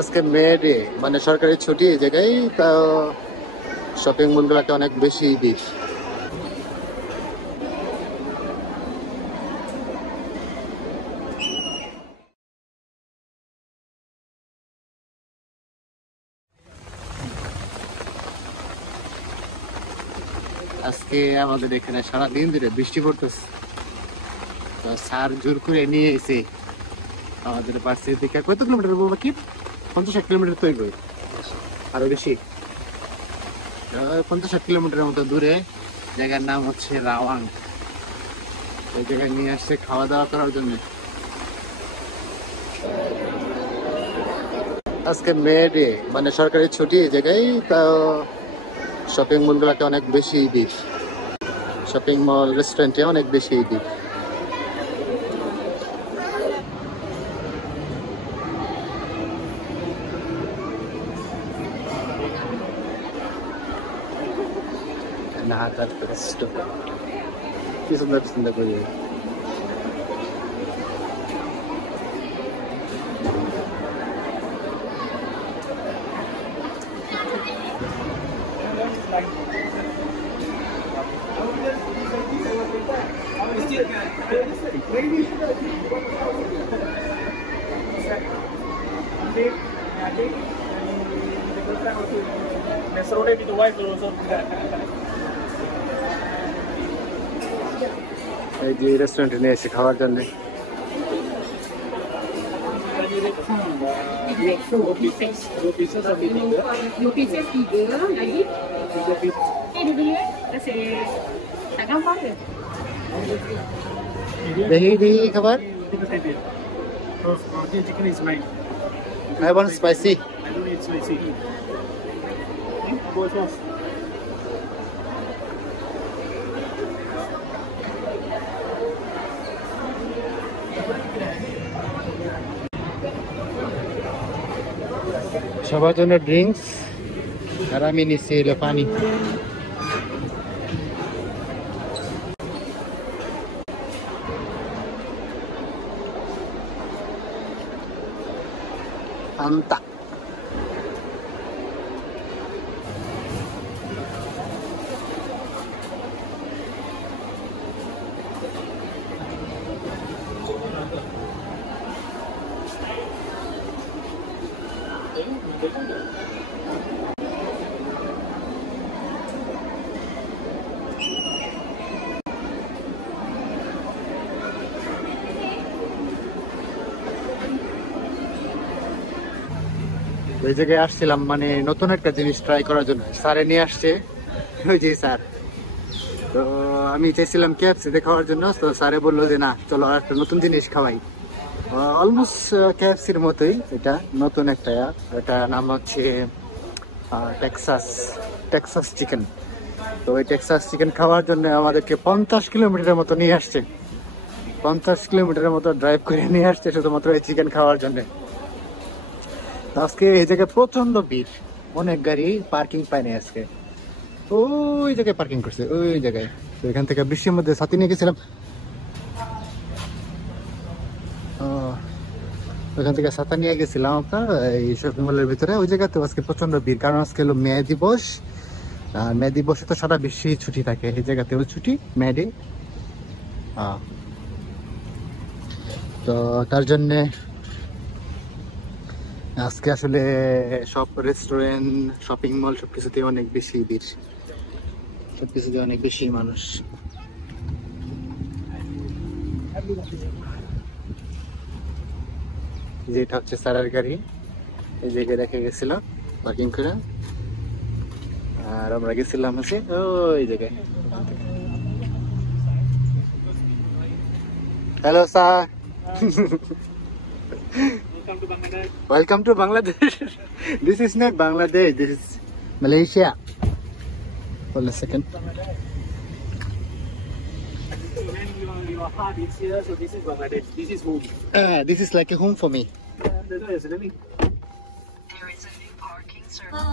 আজকে May Day, মানে সরকারি ছুটি এই জায়গায়, তাও শপিং মলগুলোতে অনেক বেশি ভিড়। আজকে আমাদের এখানে সারাদিন ধরে বৃষ্টি পড়তেছে, তো স্যার জোর করে নিয়ে এসে আমাদের ভার্সিটি থেকে কত কিলোমিটার বলবো, কি 50-60 কিলোমিটার তৈরি, আরো বেশি, 50-60 কিলোমিটারের মতো দূরে। জায়গার নাম হচ্ছে রাওয়াং। ওই জায়গায় নিয়ে আসছে খাওয়া দাওয়া করার জন্য। আজকে মে ডে, মানে সরকারি ছুটি এই জায়গায়, তাও শপিং মলগুলোতে অনেক বেশি ভিড়। শপিং মল, রেস্টুরেন্টে অনেক বেশি ভিড়। Nada presto. কি সুন্দর সুন্দর করে। এই যে রেস্টুরেন্টে নিয়ে এসে খাওয়ার জন্য। দেখি দেখি খাবার। I want spicy. I don't need spicy. Go sauce. সবার জন্য ড্রিঙ্কস, আর আমি নিচ্ছি এলো পানি। Fanta. ওই জায়গায় আসছিলাম মানে নতুন একটা জিনিস ট্রাই করার জন্য, স্যারে নিয়ে আসছে। ওই যে স্যার, তো আমি চাইছিলাম KFC খাওয়ার জন্য, তো স্যারে বললো যে না চলো আর একটা নতুন জিনিস খাওয়াই। অলমোস্ট KFCর মতোই, এটা নতুন একটা, এটা নাম হচ্ছে টেক্সাস চিকেন। তো ওই টেক্সাস চিকেন খাওয়ার জন্য আমাদেরকে 50 কিলোমিটারের মতো নিয়ে আসছে। 50 কিলোমিটারের মতো ড্রাইভ করে নিয়ে আসছে শুধুমাত্র এই চিকেন খাওয়ার জন্য। আজকে এই জায়গায় প্রচন্ড ভিড়, অনেক গাড়ি পার্কিং পায়নি আজকে। ওই জায়গায় পার্কিং করছে, ওই জায়গায়। তো এখান থেকে বৃষ্টির মধ্যে ছাতি নিয়ে গেছিলাম, ওইখান থেকে ছাতা নিয়ে গেছিলাম আপনার এই শপিং মলের ভিতরে। ওই জায়গাতে আজকে প্রচন্ড ভিড়, কারণ আজকে হলো মে দিবস। মে দিবসে তো সারা বিশ্বে ছুটি থাকে, এই জায়গাতেও ছুটি মে ডে। তো তার জন্যে আজকে আসলে সব রেস্টুরেন্ট, শপিং মল সবকিছুতে অনেক বেশি ভিড়, সবকিছুতে অনেক বেশি মানুষ। যেটা হচ্ছে স্যারের গাড়ি, এই জায়গায় রেখে গেছিল পার্কিং করে, আর আমরা গেছিলাম হচ্ছে ওই জায়গায়। Hello sir, welcome to Bangladesh. This is not Bangladesh, this is Malaysia. Hold a second. Your heart is here, so this is Bangladesh. This is home. This is like a home for me. There is a new parking service.